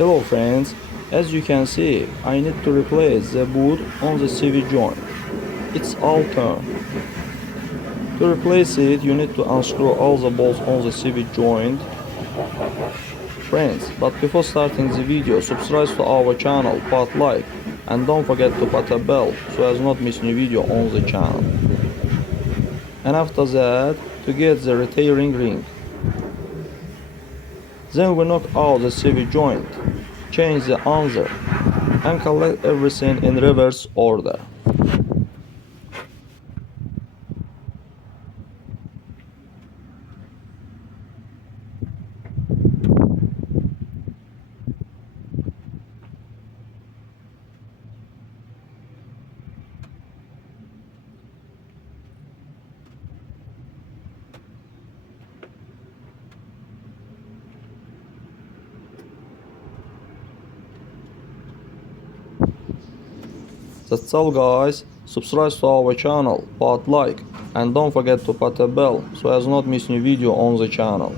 Hello friends, as you can see, I need to replace the boot on the CV joint. It's all turn. To replace it, you need to unscrew all the bolts on the CV joint. Friends, but before starting the video, subscribe to our channel, put like, and don't forget to put a bell so as not miss new video on the channel. And after that, to get the retaining ring. Then we knock out the CV joint, change the answer, and collect everything in reverse order. That's all guys, subscribe to our channel, put like, and don't forget to put a bell so as not miss new video on the channel.